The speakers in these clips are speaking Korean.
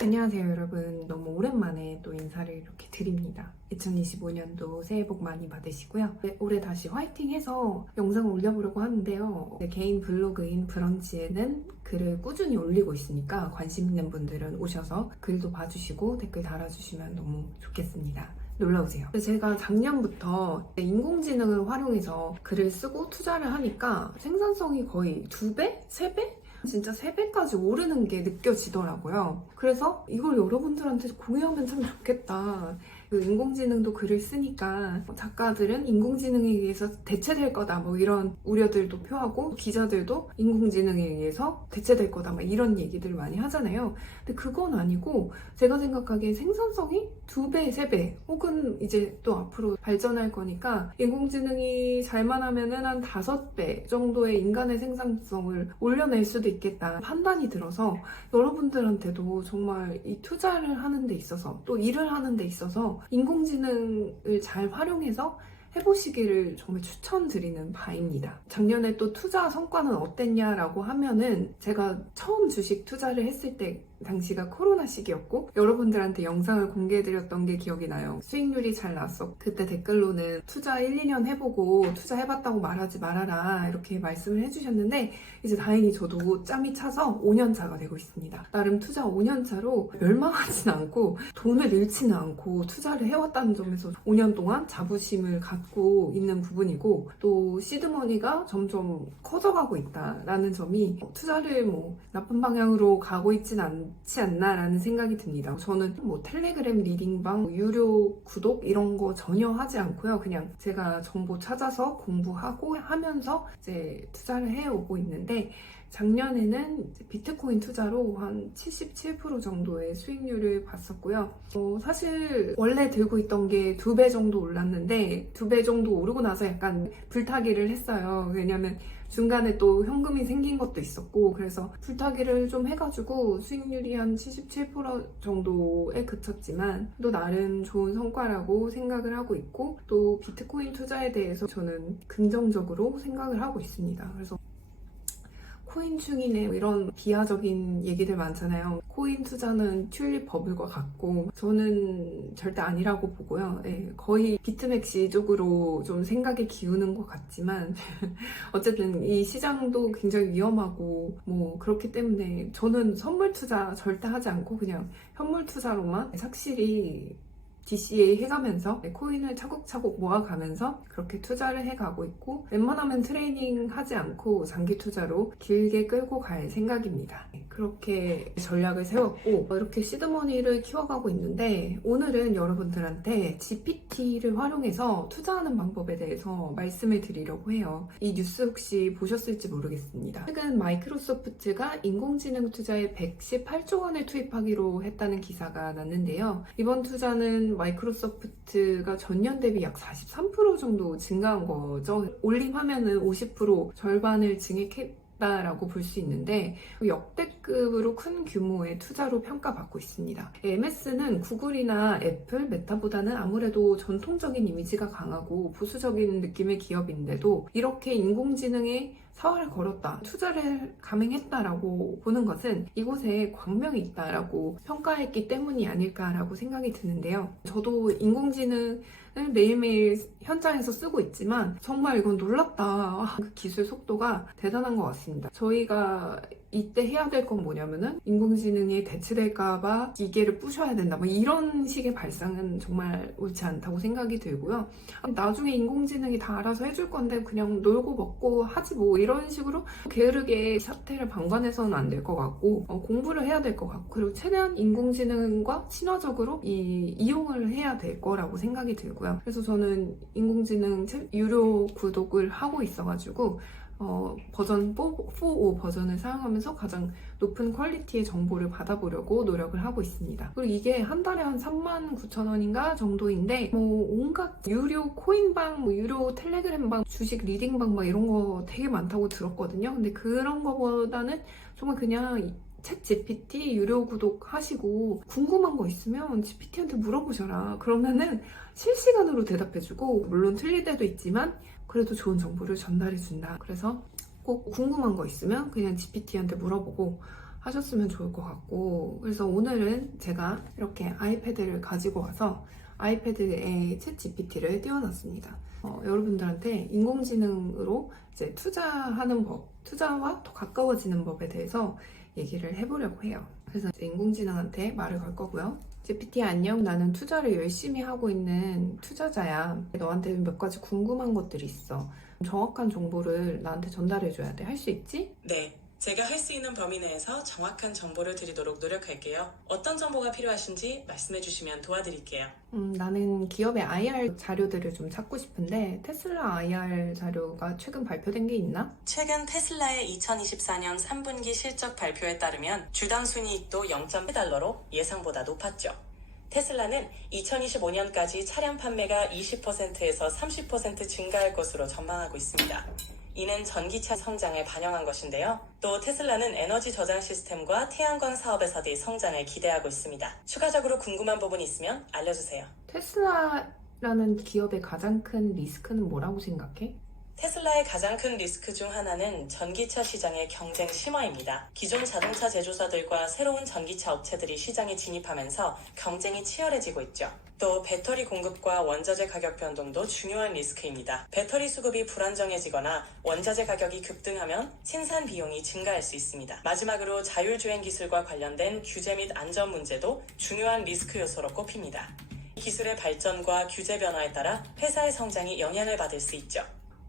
안녕하세요 여러분. 너무 오랜만에 또 인사를 이렇게 드립니다. 2025년도 새해 복 많이 받으시고요. 네, 올해 다시 화이팅 해서 영상을 올려보려고 하는데요. 제 개인 블로그인 브런치에는 글을 꾸준히 올리고 있으니까 관심 있는 분들은 오셔서 글도 봐주시고 댓글 달아주시면 너무 좋겠습니다. 놀러오세요. 제가 작년부터 인공지능을 활용해서 글을 쓰고 투자를 하니까 생산성이 거의 2배? 3배? 진짜 3배까지 오르는 게 느껴지더라고요. 그래서 이걸 여러분들한테 공유하면 참 좋겠다. 인공지능도 글을 쓰니까 작가들은 인공지능에 의해서 대체될 거다 뭐 이런 우려들도 표하고, 기자들도 인공지능에 의해서 대체될 거다 막 이런 얘기들을 많이 하잖아요. 근데 그건 아니고 제가 생각하기에 생산성이 2배, 3배 혹은 이제 또 앞으로 발전할 거니까 인공지능이 잘만 하면은 한 5배 정도의 인간의 생산성을 올려낼 수도 있겠다 판단이 들어서 여러분들한테도 정말 이 투자를 하는 데 있어서 또 일을 하는 데 있어서 인공지능을 잘 활용해서 해보시기를 정말 추천드리는 바입니다. 작년에 또 투자 성과는 어땠냐라고 하면은 제가 처음 주식 투자를 했을 때 당시가 코로나 시기였고 여러분들한테 영상을 공개해드렸던 게 기억이 나요. 수익률이 잘 났어. 그때 댓글로는 투자 1, 2년 해보고 투자해봤다고 말하지 말아라 이렇게 말씀을 해주셨는데 이제 다행히 저도 짬이 차서 5년차가 되고 있습니다. 나름 투자 5년차로 멸망하진 않고 돈을 잃지는 않고 투자를 해왔다는 점에서 5년 동안 자부심을 갖고 있는 부분이고, 또 시드머니가 점점 커져가고 있다라는 점이 투자를 뭐 나쁜 방향으로 가고 있진 않지 않나라는 생각이 듭니다. 저는 뭐 텔레그램 리딩방, 유료 구독 이런 거 전혀 하지 않고요. 그냥 제가 정보 찾아서 공부하고 하면서 이제 투자를 해오고 있는데, 작년에는 비트코인 투자로 한 77% 정도의 수익률을 봤었고요. 사실 원래 들고 있던 게 2배 정도 올랐는데 2배 정도 오르고 나서 약간 불타기를 했어요. 왜냐면 중간에 또 현금이 생긴 것도 있었고, 그래서 불타기를 좀 해가지고 수익률이 한 77% 정도에 그쳤지만 또 나름 좋은 성과라고 생각을 하고 있고, 또 비트코인 투자에 대해서 저는 긍정적으로 생각을 하고 있습니다. 그래서 코인충이네 이런 비하적인 얘기들 많잖아요. 코인 투자는 튤립 버블과 같고 저는 절대 아니라고 보고요. 네, 거의 비트맥시 쪽으로 좀 생각이 기우는 것 같지만 어쨌든 이 시장도 굉장히 위험하고 뭐 그렇기 때문에 저는 선물 투자 절대 하지 않고 그냥 현물 투자로만 착실히 DCA 해가면서 코인을 차곡차곡 모아가면서 그렇게 투자를 해가고 있고, 웬만하면 트레이닝 하지 않고 장기 투자로 길게 끌고 갈 생각입니다. 그렇게 전략을 세웠고 이렇게 시드머니를 키워가고 있는데, 오늘은 여러분들한테 GPT를 활용해서 투자하는 방법에 대해서 말씀을 드리려고 해요. 이 뉴스 혹시 보셨을지 모르겠습니다. 최근 마이크로소프트가 인공지능 투자에 118조 원을 투입하기로 했다는 기사가 났는데요. 이번 투자는 마이크로소프트가 전년 대비 약 43% 정도 증가한 거죠. 올림하면은 50% 절반을 증액했다라고 볼 수 있는데 역대급으로 큰 규모의 투자로 평가받고 있습니다. MS는 구글이나 애플, 메타보다는 아무래도 전통적인 이미지가 강하고 보수적인 느낌의 기업인데도 이렇게 인공지능에 사활을 걸었다, 투자를 감행했다라고 보는 것은 이곳에 광명이 있다라고 평가했기 때문이 아닐까라고 생각이 드는데요. 저도 인공지능을 매일매일 현장에서 쓰고 있지만 정말 이건 놀랍다. 그 기술 속도가 대단한 것 같습니다. 저희가 이때 해야 될 건 뭐냐면은 인공지능이 대체될까봐 기계를 부셔야 된다 뭐 이런 식의 발상은 정말 옳지 않다고 생각이 들고요. 나중에 인공지능이 다 알아서 해줄 건데 그냥 놀고 먹고 하지 뭐 이런 식으로 게으르게 사태를 방관해서는 안 될 것 같고, 공부를 해야 될 것 같고, 그리고 최대한 인공지능과 친화적으로 이용을 해야 될 거라고 생각이 들고요. 그래서 저는 인공지능 유료 구독을 하고 있어가지고 버전 4.5 버전을 사용하면서 가장 높은 퀄리티의 정보를 받아보려고 노력을 하고 있습니다. 그리고 이게 한 달에 한 39,000원인가 정도인데 뭐 온갖 유료 코인방, 뭐 유료 텔레그램방, 주식 리딩방 막 이런 거 되게 많다고 들었거든요. 근데 그런 거보다는 정말 그냥 챗 GPT 유료 구독하시고 궁금한 거 있으면 GPT한테 물어보셔라. 그러면은 실시간으로 대답해주고, 물론 틀릴 때도 있지만 그래도 좋은 정보를 전달해준다. 그래서 꼭 궁금한 거 있으면 그냥 GPT한테 물어보고 하셨으면 좋을 것 같고, 그래서 오늘은 제가 이렇게 아이패드를 가지고 와서 아이패드에 챗 GPT를 띄워놨습니다. 여러분들한테 인공지능으로 이제 투자하는 법, 투자와 더 가까워지는 법에 대해서 얘기를 해보려고 해요. 그래서 이제 인공지능한테 말을 걸 거고요. GPT 안녕, 나는 투자를 열심히 하고 있는 투자자야. 너한테 몇 가지 궁금한 것들이 있어. 정확한 정보를 나한테 전달해줘야 돼. 할 수 있지? 네, 제가 할 수 있는 범위 내에서 정확한 정보를 드리도록 노력할게요. 어떤 정보가 필요하신지 말씀해 주시면 도와드릴게요. 나는 기업의 IR 자료들을 좀 찾고 싶은데 테슬라 IR 자료가 최근 발표된 게 있나? 최근 테슬라의 2024년 3분기 실적 발표에 따르면 주당 순이익도 0.1달러로 예상보다 높았죠. 테슬라는 2025년까지 차량 판매가 20%에서 30% 증가할 것으로 전망하고 있습니다. 이는 전기차 성장을 반영한 것인데요. 또 테슬라는 에너지 저장 시스템과 태양광 사업에서의 성장을 기대하고 있습니다. 추가적으로 궁금한 부분이 있으면 알려주세요. 테슬라라는 기업의 가장 큰 리스크는 뭐라고 생각해? 테슬라의 가장 큰 리스크 중 하나는 전기차 시장의 경쟁 심화입니다. 기존 자동차 제조사들과 새로운 전기차 업체들이 시장에 진입하면서 경쟁이 치열해지고 있죠. 또 배터리 공급과 원자재 가격 변동도 중요한 리스크입니다. 배터리 수급이 불안정해지거나 원자재 가격이 급등하면 생산 비용이 증가할 수 있습니다. 마지막으로 자율주행 기술과 관련된 규제 및 안전 문제도 중요한 리스크 요소로 꼽힙니다. 기술의 발전과 규제 변화에 따라 회사의 성장이 영향을 받을 수 있죠.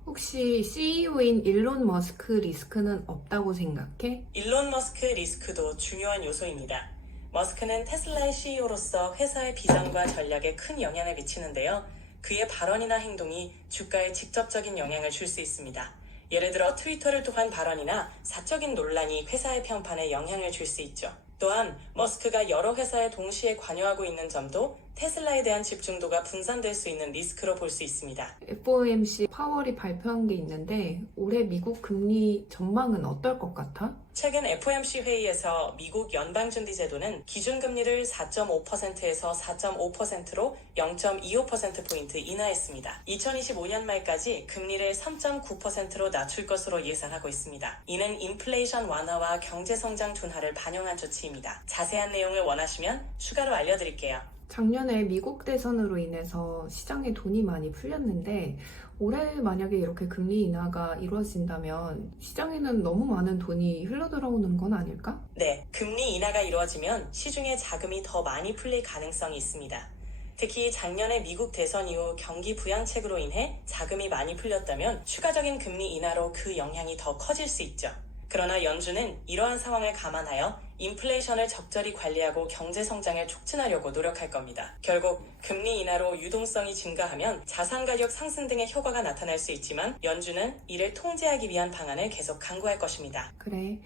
혹시 CEO인 일론 머스크 리스크는 없다고 생각해? 일론 머스크 리스크도 중요한 요소입니다. 머스크는 테슬라의 CEO로서 회사의 비전과 전략에 큰 영향을 미치는데요. 그의 발언이나 행동이 주가에 직접적인 영향을 줄 수 있습니다. 예를 들어 트위터를 통한 발언이나 사적인 논란이 회사의 평판에 영향을 줄 수 있죠. 또한 머스크가 여러 회사에 동시에 관여하고 있는 점도 테슬라에 대한 집중도가 분산될 수 있는 리스크로 볼 수 있습니다. FOMC 파월이 발표한 게 있는데 올해 미국 금리 전망은 어떨 것 같아? 최근 FOMC 회의에서 미국 연방준비제도는 기준금리를 4.5%에서 4.5%로 0.25%포인트 인하했습니다. 2025년 말까지 금리를 3.9%로 낮출 것으로 예상하고 있습니다. 이는 인플레이션 완화와 경제성장 둔화를 반영한 조치입니다. 자세한 내용을 원하시면 추가로 알려드릴게요. 작년에 미국 대선으로 인해서 시장에 돈이 많이 풀렸는데 올해 만약에 이렇게 금리 인하가 이루어진다면 시장에는 너무 많은 돈이 흘러들어오는 건 아닐까? 네, 금리 인하가 이루어지면 시중에 자금이 더 많이 풀릴 가능성이 있습니다. 특히 작년에 미국 대선 이후 경기 부양책으로 인해 자금이 많이 풀렸다면 추가적인 금리 인하로 그 영향이 더 커질 수 있죠. 그러나 연준은 이러한 상황을 감안하여 인플레이션을 적절히 관리하고 경제 성장을 촉진하려고 노력할 겁니다. 결국 금리 인하로 유동성이 증가하면 자산 가격 상승 등의 효과가 나타날 수 있지만 연준은 이를 통제하기 위한 방안을 계속 강구할 것입니다. 그래.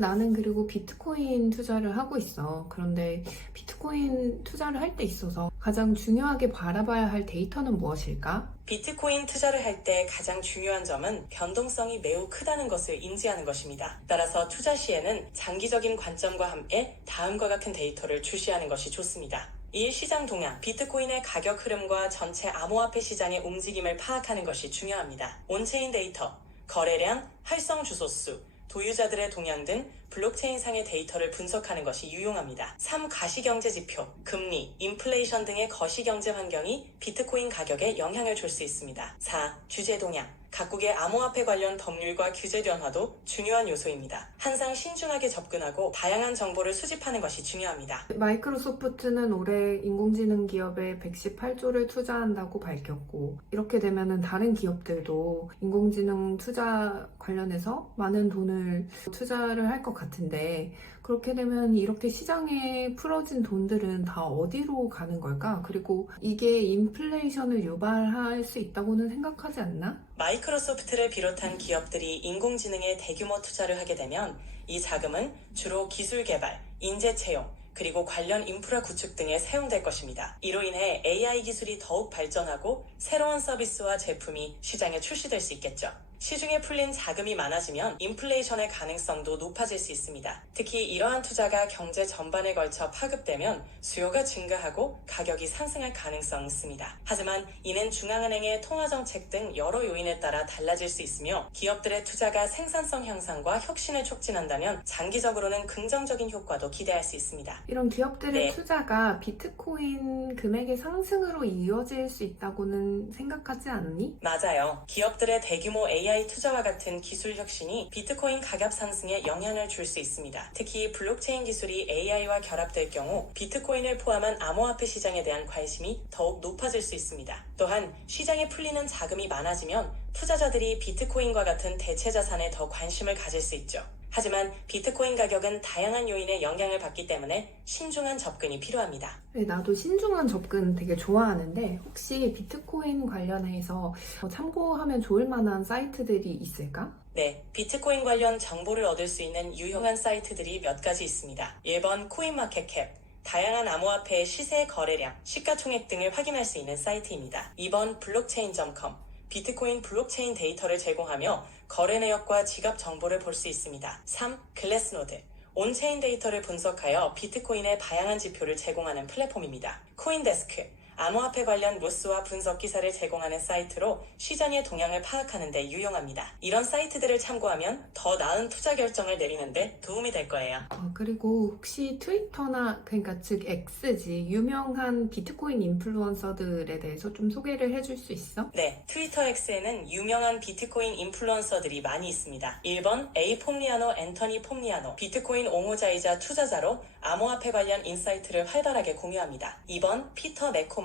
나는 그리고 비트코인 투자를 하고 있어. 그런데 비트코인 투자를 할 때 있어서 가장 중요하게 바라봐야 할 데이터는 무엇일까? 비트코인 투자를 할 때 가장 중요한 점은 변동성이 매우 크다는 것을 인지하는 것입니다. 따라서 투자 시에는 장기적인 관점과 함께 다음과 같은 데이터를 주시하는 것이 좋습니다. 1. 시장 동향, 비트코인의 가격 흐름과 전체 암호화폐 시장의 움직임을 파악하는 것이 중요합니다. 온체인 데이터, 거래량, 활성 주소수, 도유자들의 동향 등 블록체인상의 데이터를 분석하는 것이 유용합니다. 3. 가시경제 지표, 금리, 인플레이션 등의 거시경제 환경이 비트코인 가격에 영향을 줄 수 있습니다. 4. 규제 동향, 각국의 암호화폐 관련 법률과 규제 변화도 중요한 요소입니다. 항상 신중하게 접근하고 다양한 정보를 수집하는 것이 중요합니다. 마이크로소프트는 올해 인공지능 기업에 118조를 투자한다고 밝혔고 이렇게 되면은 다른 기업들도 인공지능 투자 관련해서 많은 돈을 투자를 할 것 같은데 그렇게 되면 이렇게 시장에 풀어진 돈들은 다 어디로 가는 걸까? 그리고 이게 인플레이션을 유발할 수 있다고는 생각하지 않나? 마이크로소프트를 비롯한 기업들이 인공지능에 대규모 투자를 하게 되면 이 자금은 주로 기술 개발, 인재 채용, 그리고 관련 인프라 구축 등에 사용될 것입니다. 이로 인해 AI 기술이 더욱 발전하고 새로운 서비스와 제품이 시장에 출시될 수 있겠죠. 시중에 풀린 자금이 많아지면 인플레이션의 가능성도 높아질 수 있습니다. 특히 이러한 투자가 경제 전반에 걸쳐 파급되면 수요가 증가하고 가격이 상승할 가능성이 있습니다. 하지만 이는 중앙은행의 통화정책 등 여러 요인에 따라 달라질 수 있으며 기업들의 투자가 생산성 향상과 혁신을 촉진한다면 장기적으로는 긍정적인 효과도 기대할 수 있습니다. 이런 기업들의 네. 투자가 비트코인 금액의 상승으로 이어질 수 있다고는 생각하지 않니? 맞아요. 기업들의 대규모 AI 투자와 같은 기술 혁신이 비트코인 가격 상승에 영향을 줄 수 있습니다. 특히 블록체인 기술이 AI와 결합될 경우 비트코인을 포함한 암호화폐 시장에 대한 관심이 더욱 높아질 수 있습니다. 또한 시장에 풀리는 자금이 많아지면 투자자들이 비트코인과 같은 대체 자산에 더 관심을 가질 수 있죠. 하지만 비트코인 가격은 다양한 요인의 영향을 받기 때문에 신중한 접근이 필요합니다. 네, 나도 신중한 접근 되게 좋아하는데 혹시 비트코인 관련해서 참고하면 좋을 만한 사이트들이 있을까? 네, 비트코인 관련 정보를 얻을 수 있는 유용한 사이트들이 몇 가지 있습니다. 1번 코인마켓캡, 다양한 암호화폐의 시세 거래량, 시가총액 등을 확인할 수 있는 사이트입니다. 2번 블록체인.com, 비트코인 블록체인 데이터를 제공하며 거래 내역과 지갑 정보를 볼 수 있습니다. 3. 글래스노드, 온체인 데이터를 분석하여 비트코인의 다양한 지표를 제공하는 플랫폼입니다. 코인데스크, 암호화폐 관련 뉴스와 분석 기사를 제공하는 사이트로 시장의 동향을 파악하는 데 유용합니다. 이런 사이트들을 참고하면 더 나은 투자 결정을 내리는데 도움이 될 거예요. 그리고 혹시 트위터나 그러니까 즉 X지 유명한 비트코인 인플루언서들에 대해서 좀 소개를 해줄 수 있어? 네, 트위터 X에는 유명한 비트코인 인플루언서들이 많이 있습니다. 1번 A 폼리아노 앤터니 폼리아노, 비트코인 옹호자이자 투자자로 암호화폐 관련 인사이트를 활발하게 공유합니다. 2번 피터 메코막,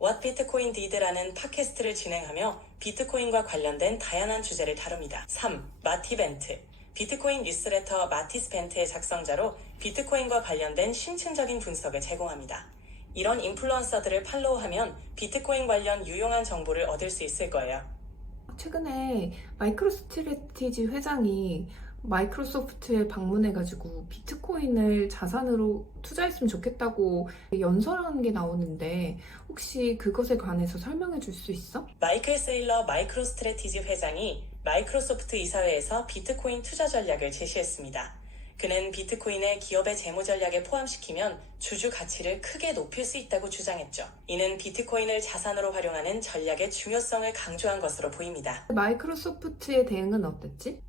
What Bitcoin Did라는 팟캐스트를 진행하며 비트코인과 관련된 다양한 주제를 다룹니다. 3. 마티 벤트, 비트코인 뉴스레터 마티스 벤트의 작성자로 비트코인과 관련된 심층적인 분석을 제공합니다. 이런 인플루언서들을 팔로우하면 비트코인 관련 유용한 정보를 얻을 수 있을 거예요. 최근에 마이크로스트래티지 회장이 마이크로소프트에 방문해가지고 비트코인을 자산으로 투자했으면 좋겠다고 연설하는 게 나오는데 혹시 그것에 관해서 설명해 줄 수 있어? 마이클 세일러 마이크로스트래티지 회장이 마이크로소프트 이사회에서 비트코인 투자 전략을 제시했습니다. 그는 비트코인을 기업의 재무 전략에 포함시키면 주주 가치를 크게 높일 수 있다고 주장했죠. 이는 비트코인을 자산으로 활용하는 전략의 중요성을 강조한 것으로 보입니다. 마이크로소프트의 대응은 어땠지?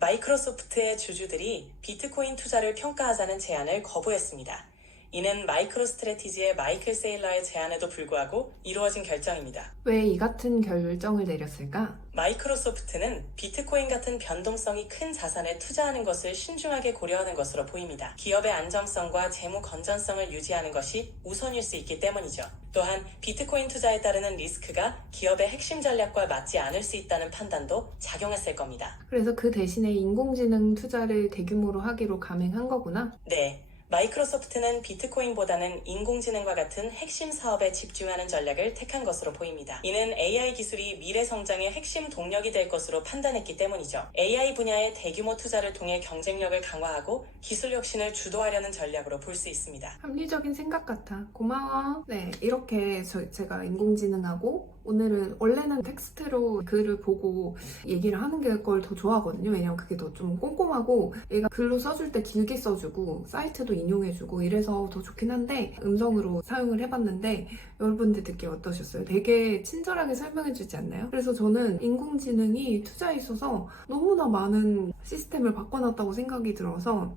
마이크로소프트의 주주들이 비트코인 투자를 평가하자는 제안을 거부했습니다. 이는 마이크로스트래티지의 마이클 세일러의 제안에도 불구하고 이루어진 결정입니다. 왜 이 같은 결정을 내렸을까? 마이크로소프트는 비트코인 같은 변동성이 큰 자산에 투자하는 것을 신중하게 고려하는 것으로 보입니다. 기업의 안정성과 재무 건전성을 유지하는 것이 우선일 수 있기 때문이죠. 또한 비트코인 투자에 따르는 리스크가 기업의 핵심 전략과 맞지 않을 수 있다는 판단도 작용했을 겁니다. 그래서 그 대신에 인공지능 투자를 대규모로 하기로 감행한 거구나? 네. 마이크로소프트는 비트코인보다는 인공지능과 같은 핵심 사업에 집중하는 전략을 택한 것으로 보입니다. 이는 AI 기술이 미래 성장의 핵심 동력이 될 것으로 판단했기 때문이죠. AI 분야의 대규모 투자를 통해 경쟁력을 강화하고 기술 혁신을 주도하려는 전략으로 볼 수 있습니다. 합리적인 생각 같아. 고마워. 네, 이렇게 제가 인공지능하고 오늘은 원래는 텍스트로 글을 보고 얘기를 하는 걸 더 좋아하거든요. 왜냐면 그게 더 좀 꼼꼼하고 얘가 글로 써줄 때 길게 써주고 사이트도 인용해주고 이래서 더 좋긴 한데 음성으로 사용을 해봤는데 여러분들 듣기 어떠셨어요? 되게 친절하게 설명해주지 않나요? 그래서 저는 인공지능이 투자에 있어서 너무나 많은 시스템을 바꿔놨다고 생각이 들어서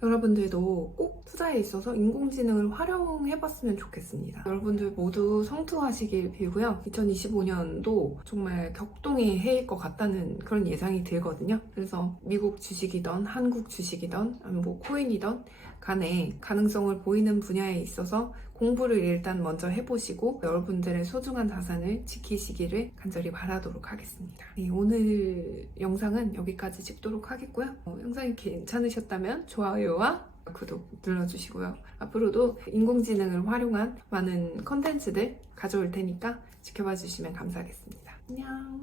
여러분들도 꼭 투자에 있어서 인공지능을 활용해봤으면 좋겠습니다. 여러분들 모두 성투하시길 빌고요. 2025년도 정말 격동의 해일 것 같다는 그런 예상이 들거든요. 그래서 미국 주식이던 한국 주식이던 뭐 코인이던 간에 가능성을 보이는 분야에 있어서 공부를 일단 먼저 해보시고 여러분들의 소중한 자산을 지키시기를 간절히 바라도록 하겠습니다. 네, 오늘 영상은 여기까지 찍도록 하겠고요. 영상이 괜찮으셨다면 좋아요와 구독 눌러주시고요. 앞으로도 인공지능을 활용한 많은 컨텐츠들 가져올 테니까 지켜봐 주시면 감사하겠습니다. 안녕.